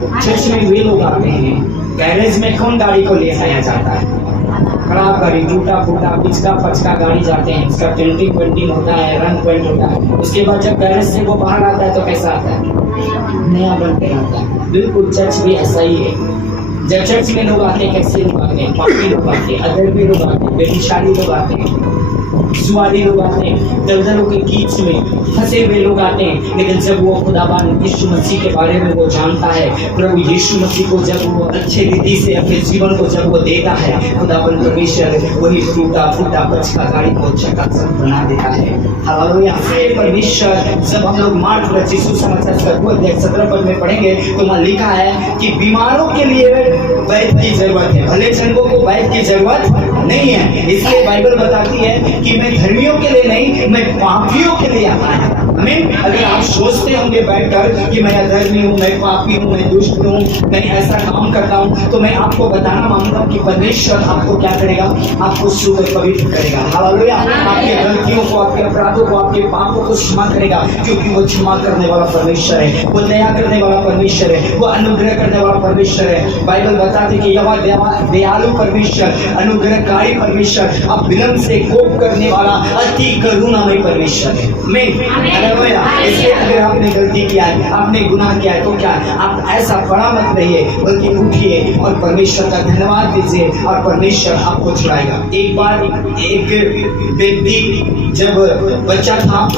Church में वे लोग आते हैं, गैरेज में कौन गाड़ी को ले आया जाता है, खराब गाड़ी, टूटा फूटा पिचका पचका गाड़ी जाते हैं, उसका पेंटिंग पेंटिंग होता है, रंग पेंट होता है, उसके बाद जब गैरेज से वो बाहर आता है तो कैसा आता है, नया बन के आता है। बिल्कुल चर्च भी ऐसा ही है। जब चर्च में लोग आते हैं, कैसे लोग आते हैं, पापी लोग आते हैं, अधर्मी लोग आते हैं, बेहिशाली लोग आते हैं, जुआरी लोग आते हैं, दलदलों के कीच में फंसे हुए लोग आते हैं। लेकिन जब वो खुदाबान यीशु मसीह के बारे में वो जानता है, प्रभु यीशु मसीह को जब वो अच्छे रीति से अपने जीवन को जब वो देता है, खुदाबन परमेश्वर वही टूटा फूटा पचका गाड़ी को चकाचक बना देता है। हालेलुया। परमेश्वर जब हम लोग मार्क रचित सुसमाचार का अध्याय 17 पद में पढ़ेंगे तो वहाँ लिखा है कि बीमारों के लिए वैद्य की जरूरत है, भले चंगों को वैद्य की जरूरत नहीं है। इसलिए बाइबल बताती है कि मैं धर्मियों के लिए नहीं, मैं पापियों के लिए आया था। आमीन। अगर आप सोचते होंगे बैठकर कि मैं अधर्मी हूँ, मैं पापी हूँ, मैं दुष्ट हूँ, मैं ऐसा काम करता हूँ, तो मैं आपको बताना मांगता हूँ कि परमेश्वर आपको क्या करेगा, आपको शुद्ध पवित्र करेगा। हालेलुया। आपके गलतियों को, आपके अपराधों को, आपके पापों को क्षमा करेगा, क्योंकि वो क्षमा करने वाला परमेश्वर है, वो दया करने वाला परमेश्वर है, वो अनुग्रह करने वाला परमेश्वर है। बाइबल बताती है कि यहोवा दयालु परमेश्वर, अनुग्रहकारी परमेश्वर, अब विलंब से कोप करने वाला अति करुणामय परमेश्वर है। इसलिए अगर आपने गलती किया है, आपने गुनाह किया है, तो क्या आप ऐसा पड़ा मत रहिए, बल्कि उठिए और परमेश्वर का धन्यवाद दीजिए और परमेश्वर आपको छुड़ाएगा। एक बार एक व्यक्ति जब बच्चा था,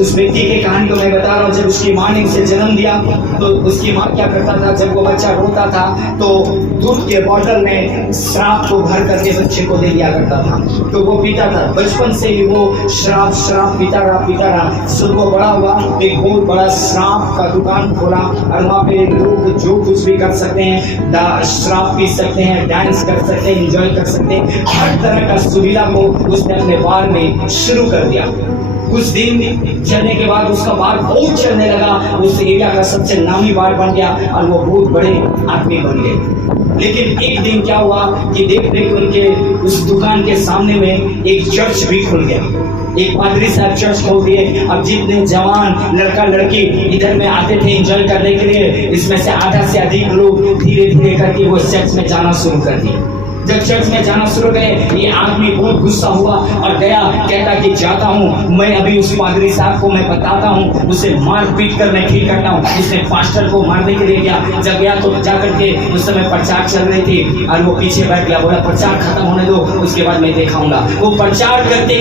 उस व्यक्ति के कहानी को मैं बता रहा हूँ। जब उसकी माँ ने उसे जन्म दिया तो उसकी माँ क्या करता था, जब वो बच्चा रोता था तो दूध के बॉटल में शराब को भर करके बच्चे को दे दिया करता था, तो वो पीता था। बचपन से ही वो शराब पीता रहा। जब वो बड़ा हुआ, एक बहुत बड़ा शराब का दुकान खोला और वहाँ पे लोग जो कुछ भी कर सकते हैं, शराब पी सकते हैं, डांस कर सकते हैं, एंजॉय कर सकते हैं, हर तरह का सुविधा को उसने अपने बार में शुरू कर दिया। कुछ दिन चलने के बाद उसका बार बहुत चलने लगा, उस एरिया का सबसे नामी बार बन गया और वो बहुत बड़े आदमी बन गए। लेकिन एक दिन क्या हुआ कि देख उनके उस दुकान के सामने में एक चर्च भी खुल गया। एक पादरी साहब चर्च खोल दिए। अब जितने जवान लड़का लड़की इधर में आते थे एंजॉय करने के लिए, इसमें से आधा से अधिक लोग धीरे धीरे करके वो चर्च में जाना शुरू कर दिए। जब चर्च में जाना शुरू गए, ये आदमी बहुत गुस्सा हुआ और गया, कहता कि जाता हूँ मैं अभी उस पादरी साहब को मैं बताता हूँ, उसे मार पीट कर मैं ठीक करता हूँ। उसने पास्टर को मारने के लिए गया। जब गया तो जाकर के उस समय प्रचार चल रही थी और वो पीछे बैठ गया, बोला प्रचार खत्म होने दो, उसके बाद मैं दिखाऊंगा। वो प्रचार करते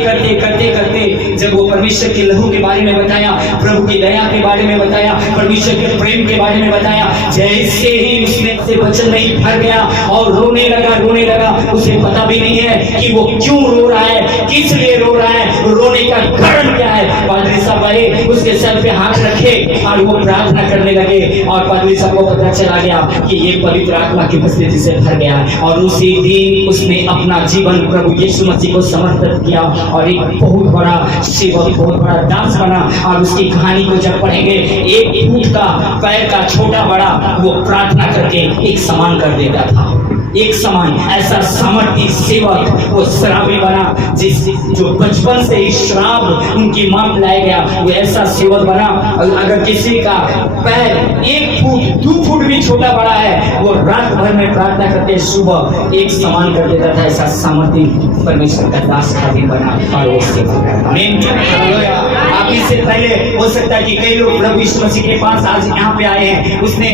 जब वो परमेश्वर के लहू के बारे में बताया, प्रभु की दया के बारे में बताया, परमेश्वर के प्रेम के बारे में बताया, जैसे ही उसने से वचन नहीं भर गया और रोने लगा। उसे पता भी नहीं है कि वो क्यों रो रहा है, किस लिए रो रहा है, रोने का कारण क्या है। पादरी साहब आए, उसके सर पे हाथ रखे और वो प्रार्थना करने लगे और पादरी साहब को पता चला गया कि ये पवित्र आत्मा की उपस्थिति से भर गया है। और उसी दिन उसने अपना जीवन प्रभु यीशु मसीह को समर्पित किया और एक बहुत बड़ा सेवक, बहुत बड़ा दास बना। और उसकी कहानी को जब पढ़ेंगे, एक फूट का पैर का छोटा बड़ा वो प्रार्थना करके एक समान कर देता था, एक समान। ऐसा सामर्थ्य सेवक वो शराबी बना, जो बचपन से ही शराब उनकी मां पिलाया गया, वो ऐसा सेवक बना। अगर किसी का पैर 1 फुट 2 फुट भी छोटा बड़ा है, वो रात भर में प्रार्थना करके सुबह एक समान कर देता था। ऐसा सामर्थ्य परमेश्वर का दास खातिर बना और वो सेवक। आमीन। आप इससे पहले हो सकता है कि कई लोग प्रभु यीशु मसीह के पास आज यहाँ पे आए हैं। उसने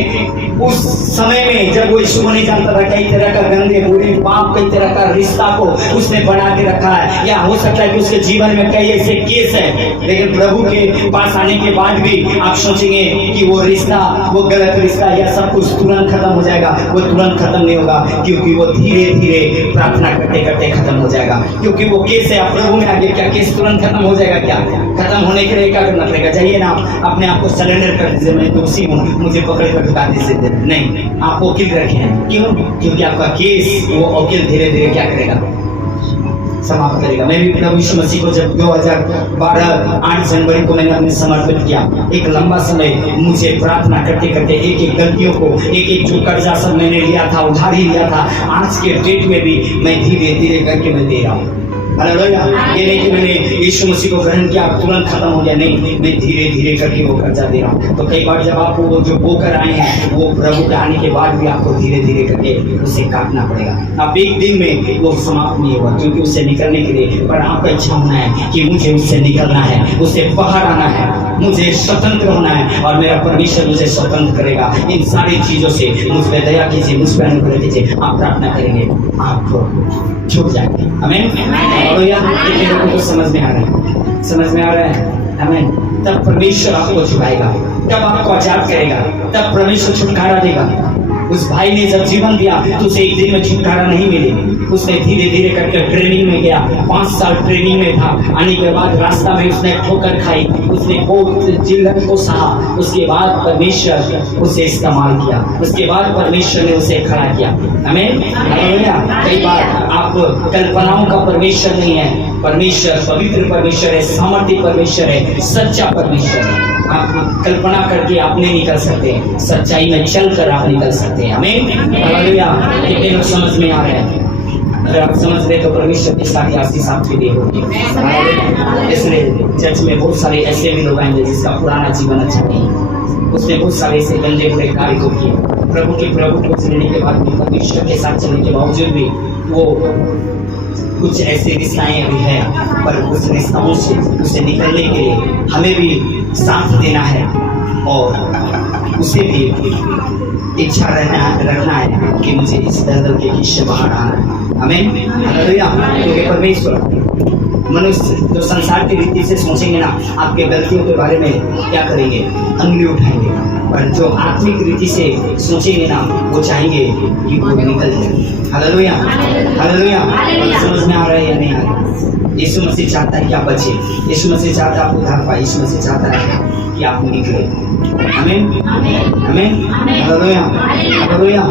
उस समय में जब वो यीशु को नहीं जानता था, कई तरह का गंदे बुरे पाप, कई तरह का रिश्ता को उसने बना के रखा है, या हो सकता है कि उसके जीवन में कई ऐसे केस है। लेकिन प्रभु के पास आने के बाद भी आप सोचेंगे कि वो रिश्ता, वो गलत रिश्ता या सब कुछ तुरंत खत्म हो जाएगा। वो तुरंत खत्म नहीं होगा, क्योंकि वो धीरे धीरे प्रार्थना करते करते खत्म हो जाएगा। क्योंकि वो केस है, आप प्रभु में आगे, क्या केस तुरंत खत्म हो जाएगा? क्या खत्म होने के लिए क्या करना पड़ेगा? जाइए ना, अपने आप को सरेंडर कर दीजिए, मैं दोषी हूँ, मुझे पकड़ कर दुकान दीजिए। नहीं, आप वकील रखे हैं। क्यों? क्योंकि आपका केस वो वकील धीरे धीरे क्या करेगा, समाप्त करेगा। मैं भी प्रभु यीशु मसीह को जब 2012 8 जनवरी को मैंने अपने समर्पित किया, एक लंबा समय मुझे प्रार्थना करते करते एक गलतियों को, एक जो कर्जा सब मैंने लिया था, उधारी लिया था, आज के डेट में भी मैं धीरे धीरे करके मैं दे रहा हूँ। हालेलुया। ये नहीं कि मैंने यीशु मसीह को ग्रहण किया तुरंत खत्म हो गया, नहीं, मैं धीरे धीरे करके वो कर्जा दे रहा हूँ। तो कई बार जब आप वो जो बोकर आए हैं वो प्रभु के आने के बाद भी आपको धीरे धीरे करके उसे काटना पड़ेगा। अब एक दिन में वो समाप्त नहीं होगा, क्योंकि उससे निकलने के लिए पर आपका इच्छा होना है कि मुझे उससे निकलना है, उससे बाहर आना है, मुझे स्वतंत्र होना है और मेरा परमेश्वर मुझे स्वतंत्र करेगा इन सारी चीजों से। मुझ पर दया कीजिए, मुझ पर अनुग्रह कीजिए। आप प्रार्थना करेंगे, आप छूट जाएंगे। आमीन। हालेलुया। कितने लोगों को समझ में आ रहा है? समझ में आ रहा है? आमीन। तब परमेश्वर आपको छुड़ाएगा, तब आपको आजाद करेगा, तब परमेश्वर छुटकारा देगा। उस भाई ने जब जीवन दिया तो उसे एक दिन में छुटकारा नहीं मिली, उसने धीरे धीरे करके ट्रेनिंग में गया। 5 साल ट्रेनिंग में था। आने के बाद रास्ता में उसने ठोकर खाई, उसने बहुत जिल्लत को सहा। उसके बाद परमेश्वर उसे इस्तेमाल किया, उसके बाद परमेश्वर ने उसे खड़ा किया। आमीन। हालेलुया। कई बार आप कल्पनाओं का परमेश्वर नहीं है, परमेश्वर पवित्र परमेश्वर है, सामर्थ्य परमेश्वर है, सच्चा परमेश्वर है। आप कल्पना करके आप नहीं निकल सकते, सच्चाई में चलकर आप निकल सकते हैं। आमीन। हालेलुया। कितने लोग समझ में आ रहे हैं? अगर आप समझ रहे तो परमेश्वर की सारी आशीष आपके लिए होगी। इसलिए चर्च में बहुत सारे ऐसे भी लोग आएंगे जिसका पुराना जीवन अच्छा नहीं, उसने बहुत सारे ऐसे गंदे बुरे कार्य को किए। प्रभु को चलने के बाद भी, परमेश्वर के साथ चलने के बावजूद भी वो कुछ ऐसे रिश्ताएं अभी है, पर उस रिश्ताओं से उसे निकलने के लिए हमें भी साथ देना है और उसे भी इच्छा रखना है कि मुझे इस दलदल के हिस्से बाहर आना है। आमीन। हालेलुया। क्योंकि परमेश्वर मनुष्य जो संसार की रीति से सोचेंगे ना, आपके गलतियों के बारे में क्या करेंगे? अंगुली उठाएंगे। पर जो आत्मिक रीति से सोचेंगे ना, वो चाहेंगे कि वो निकल जाए। हालेलुया। हालेलुया। समझ में आ रहा है या नहीं आ रहा? यीशु मसीह चाहता है कि आप बचे, यीशु मसीह चाहता है आप उद्धार पाए, यीशु मसीह चाहता है कि आप निकले। आमीन। आमीन। हालेलुया। हालेलुया।